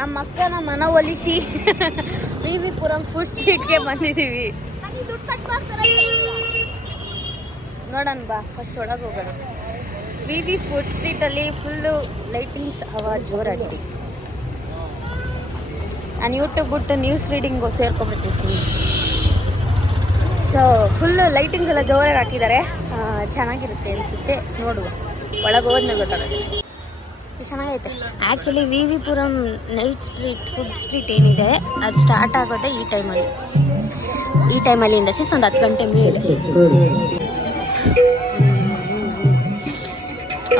ನಮ್ಮ ಅಕ್ಕನ ಮನವೊಲಿಸಿ ವಿ ವಿ ಪುರಂ ಫುಡ್ ಸ್ಟ್ರೀಟ್ಗೆ ಬಂದಿದ್ದೀವಿ. ನೋಡೋಣ ಬಾ, ಫಸ್ಟ್ ಒಳಗೆ ಹೋಗೋಣ. ವಿ ವಿ ಫುಡ್ ಸ್ಟ್ರೀಟಲ್ಲಿ ಫುಲ್ಲು ಲೈಟಿಂಗ್ಸ್ ಅವ ಜೋರಾಗಿ. ನಾನು ಯೂಟ್ಯೂಬ್ ಬಿಟ್ಟು ನ್ಯೂಸ್ ರೀಡಿಂಗು ಸೇರ್ಕೊಂಡ್ಬಿಡ್ತೀನಿ. ಸೊ ಫುಲ್ಲು ಲೈಟಿಂಗ್ಸ್ ಎಲ್ಲ ಜೋರಾಗಿ ಹಾಕಿದ್ದಾರೆ. ಚೆನ್ನಾಗಿರುತ್ತೆ ಅನಿಸುತ್ತೆ. ನೋಡುವ, ಒಳಗೆ ಹೋದ್ಮೇಲೆ ಗೊತ್ತಾಗುತ್ತೆ. ಚೆನ್ನಾಗೈತೆ. Actually V V Puram night street food street ಏನಿದೆ ಅದು ಸ್ಟಾರ್ಟ್ ಆಗೋದೆ ಈ ಟೈಮಲ್ಲಿ ಇಂದ ಒಂದು 10 ಗಂಟೆ ಮೇಲೆ.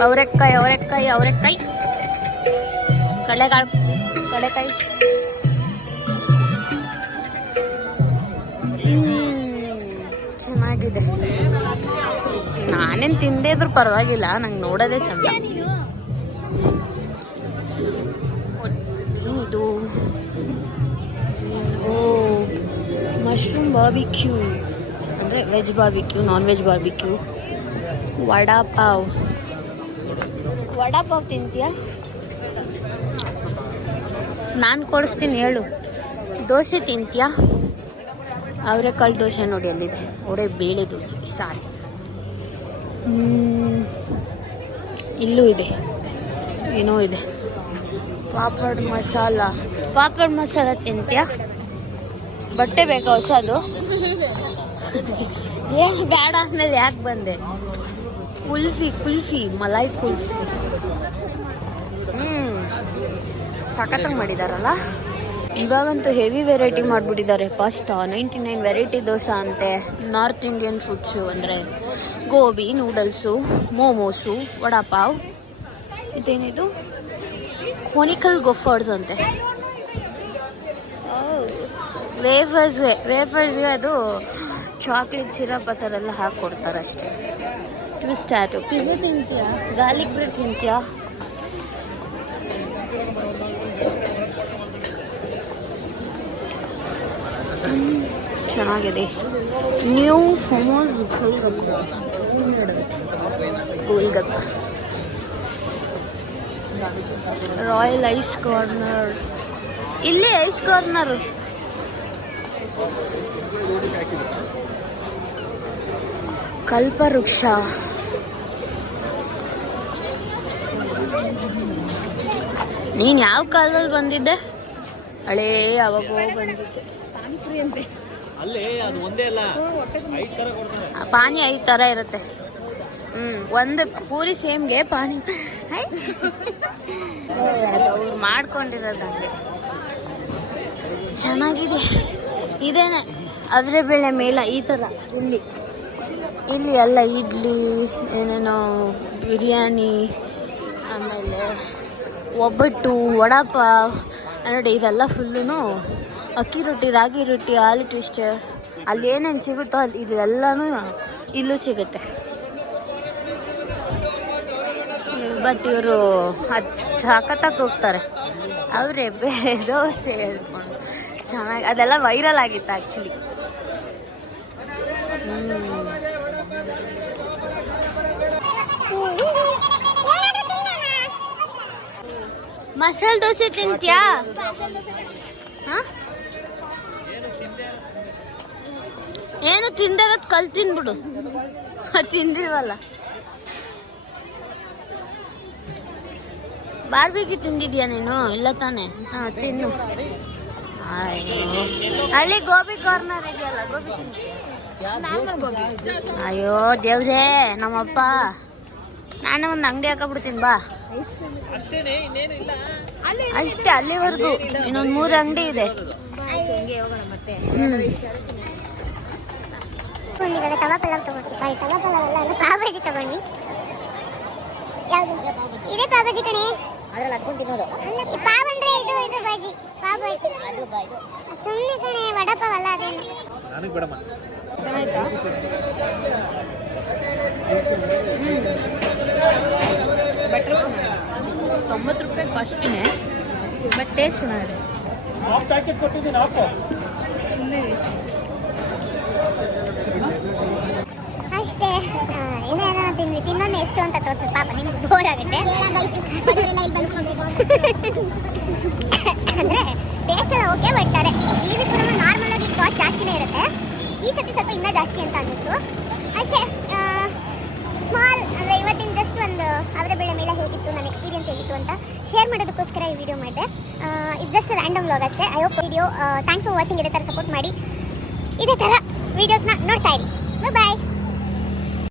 ಅವರೆಕಾಯಿ ಕಡಲೆಕಾಯಿ ಚೆನ್ನಾಗಿದೆ. ನಾನೇನು ತಿಂದೇ ಇದ್ರೂ ಪರವಾಗಿಲ್ಲ, ನಂಗೆ ನೋಡೋದೇ ಚಂದ. ಇದು ಮಶ್ರೂಮ್ ಬಾರ್ಬಿಕ್ಯೂ ಅಂದರೆ veg barbecue, non veg barbecue. Vada pav ತಿಂತೀಯಾ? ನಾನು ಕೊಡಿಸ್ತೀನಿ, ಹೇಳು. ದೋಸೆ ತಿಂತೀಯಾ? ಅವರೆಕಾಳು ದೋಸೆ ನೋಡಿ ಅಲ್ಲಿದೆ. ಅವರೇ ಬೇಳೆ ದೋಸೆ ಸಾರಿ. ಇಲ್ಲೂ ಇದೆ, ಏನೋ ಇದೆ. ಪಾಪಡ್ ಮಸಾಲ ತಿಂತೀಯಾ? ಬಟ್ಟೆ ಬೇಕಾ ಹೊಸದು? ಏನು ಬೇಡ ಅಂದಮೇಲೆ ಯಾಕೆ ಬಂದೆ? ಕುಲ್ಫಿ ಮಲಾಯಿ ಕುಲ್ಫಿ. ಸಖತ್ತಾಗಿ ಮಾಡಿದಾರಲ್ಲ. ಇವಾಗಂತೂ ಹೆವಿ ವೆರೈಟಿ ಮಾಡಿಬಿಟ್ಟಿದ್ದಾರೆ. ಪಾಸ್ತಾ 99 ವೆರೈಟಿ ದೋಸೆ ಅಂತೆ. ನಾರ್ತ್ ಇಂಡಿಯನ್ ಫುಡ್ಸು ಅಂದರೆ ಗೋಬಿ, ನೂಡಲ್ಸು, ಮೋಮೋಸು, ವಡಾಪಾವ್. ಇದೇನಿದು? ಕೋನಿಕಲ್ ಗೊಫರ್ಸ್ ಅಂತೆ. ವೇಫರ್ಸ್ಗೆ ಅದು ಚಾಕ್ಲೇಟ್ ಸಿರಪ್ ಆ ಥರ ಎಲ್ಲ ಹಾಕ್ಕೊಡ್ತಾರೆ ಅಷ್ಟೇ. ಟ್ವಿಸ್ಟಾಟು. ಪಿಜ್ಜಾ ತಿಂತೀಯಾ? ಗಾರ್ಲಿಕ್ ಬ್ರೆಡ್ ತಿಂತೀಯಾ? ಚೆನ್ನಾಗಿದೆ. New famous golgappa. Royal ice corner. ಇಲ್ಲಿ ಐಸ್ ಕಾರ್ನರ್. ಕಲ್ಪವೃಕ್ಷ. ನೀನು ಯಾವ ಕಾಲದಲ್ಲಿ ಬಂದಿದ್ದೆ? ಹಳೇ ಯಾವಾಗೋ ಬಂದಿದ್ದೆ. ಪಾನಿ 5 ಥರ ಇರುತ್ತೆ. ಒಂದು ಪೂರಿ ಸೇಮ್ಗೆ ಪಾನಿ ಅವ್ರು ಮಾಡ್ಕೊಂಡಿರೋದು ಹಂಗೆ. ಚೆನ್ನಾಗಿದೆ. ಇದೇನ ಅದ್ರ ಬೇಳೆ ಮೇಳ ಈ ಥರ. ಇಲ್ಲಿ ಎಲ್ಲ ಇಡ್ಲಿ, ಏನೇನೋ ಬಿರಿಯಾನಿ, ಆಮೇಲೆ ಒಬ್ಬಟ್ಟು, ವಡಾಪಾವ್ ನೋಡಿ. ಇದೆಲ್ಲ ಫುಲ್ಲೂ ಅಕ್ಕಿ ರೊಟ್ಟಿ, ರಾಗಿ ರೊಟ್ಟಿ, ಆಲೂ ಟ್ವಿಸ್ಟ್. ಅಲ್ಲಿ ಏನೇನು ಸಿಗುತ್ತೋ ಅಲ್ಲಿ ಇದೆಲ್ಲನೂ ಇಲ್ಲೂ ಸಿಗುತ್ತೆ. ಬಟ್ ಇವರು ಅದು ಸಖತ್ತಾಗಿ ಹೋಗ್ತಾರೆ. ಅವರೇ ದೋಸೆ ಹೇಳ್ಕೊಂಡು ಚೆನ್ನಾಗಿ. ಅದೆಲ್ಲ ವೈರಲ್ ಆಗಿತ್ತು ಆ್ಯಕ್ಚುಲಿ. ಮಸಾಲೆ ದೋಸೆ ತಿಂತ್ಯಾ? ಏನು ತಿಂದಿರೋದು ಕಲ್ ತಿಂದ್ಬಿಡು. ತಿಂದಿಲ್ವಲ್ಲ. ಬಾರ್ಬಿಕ್ಯೂ ತಿಂದಿದ್ಯಾ ನೀನು? ಇಲ್ಲ ತಾನೆ? ತಿನ್ನು. ಅಲ್ಲಿ ಗೋಬಿ ಕಾರ್ನರ್ ಇದೆಯಲ್ಲ, ಗೋಬಿ ತಿಂದು. ಅಯ್ಯೋ ದೇವ್ರೇ ನಮ್ಮಪ್ಪ, ನಾನು ಒಂದು ಅಂಗಡಿ ಹಾಕಬಿಡ್ತೀನಿ ಬಾ. ಅಷ್ಟೇ, ಅಲ್ಲಿವರೆಗೂ ಇನ್ನೊಂದು 3 ಅಂಗಡಿ ಇದೆ. ತವಾ ಪಲಾವ್ ತಗೊಂಡ್ವಿ. ಸಾರಿ, ತವಾ ಪಲಾವ್ ಅಲ್ಲ, ಪಾವ್ ತಗೊಂಡ್ವಿ. ಯಾವುದು? ಇದೇ ಪಾವ್ ಭಾಜಿ ಕಣೆ. ಅದ್ರಲ್ಲಿ ಹಾಕೊಂಡು ತಿನ್ನೋದು. ಪಾವ್ ಅಂದ್ರೆ ಇದು ಭಾಜಿ, ಪಾವ್ ಭಾಜಿ. ಸುಮ್ಮನೆ ಕಣೆ, ವಡಾಪಾವ್ ಅಲ್ಲ ಅದೇನು. ನನಗೆ ಬಿಡಮ್ಮ. ಆಯ್ತಾ? ಬಟ್ರ್ 90 ರೂಪಾಯಿ ಕಾಸ್ಟ್ಲಿನೇ, ಬಟ್ ಟೇಸ್ಟ್ ಚೆನ್ನಾಗಿದೆ. ಅಷ್ಟೇ. ಇನ್ನೇನೋ ತಿನ್ನೋದು ಎಷ್ಟು ಅಂತ ತೋರಿಸಿ ಪಾಪ ನಿಮ್ಗೆ ಬೋರ್ ಆಗುತ್ತೆ. ಓಕೆ, ಬಟ್ ಅದೇ ವಿ ವಿ ಪುರಂ ನಾರ್ಮಲ್ ಆಗಿ ಕಾಸ್ಟ್ ಜಾಸ್ತಿನೇ ಇರುತ್ತೆ. ಈ ಸತಿ ಸ್ವಲ್ಪ ಇನ್ನೂ ಜಾಸ್ತಿ ಅಂತ ಅನ್ನಿಸ್ತು ಅಷ್ಟೇ. ಸ್ಮಾಲ್ ಅಂದರೆ ಇವತ್ತಿನ ಜಸ್ಟ್ ಒಂದು ಅವರ ಬೆಳೆ ಮೇಲೆ ಹೇಗಿತ್ತು, ನನ್ನ ಎಕ್ಸ್ಪೀರಿಯನ್ಸ್ ಹೇಗಿತ್ತು ಅಂತ ಶೇರ್ ಮಾಡೋದಕ್ಕೋಸ್ಕರ ಈ ವಿಡಿಯೋ ಮಾಡಿದೆ. ಇದು ಜಸ್ಟ್ ರ್ಯಾಂಡಮ್ ವ್ಲಾಗ್ ಅಷ್ಟೇ. I hope video thanks for watching. ಇದೇ ಥರ ಸಪೋರ್ಟ್ ಮಾಡಿ, ಇದೇ ಥರ ವೀಡಿಯೋಸ್ನ ನೋಡ್ತಾ ಇರಿ. ಬಾಯ್.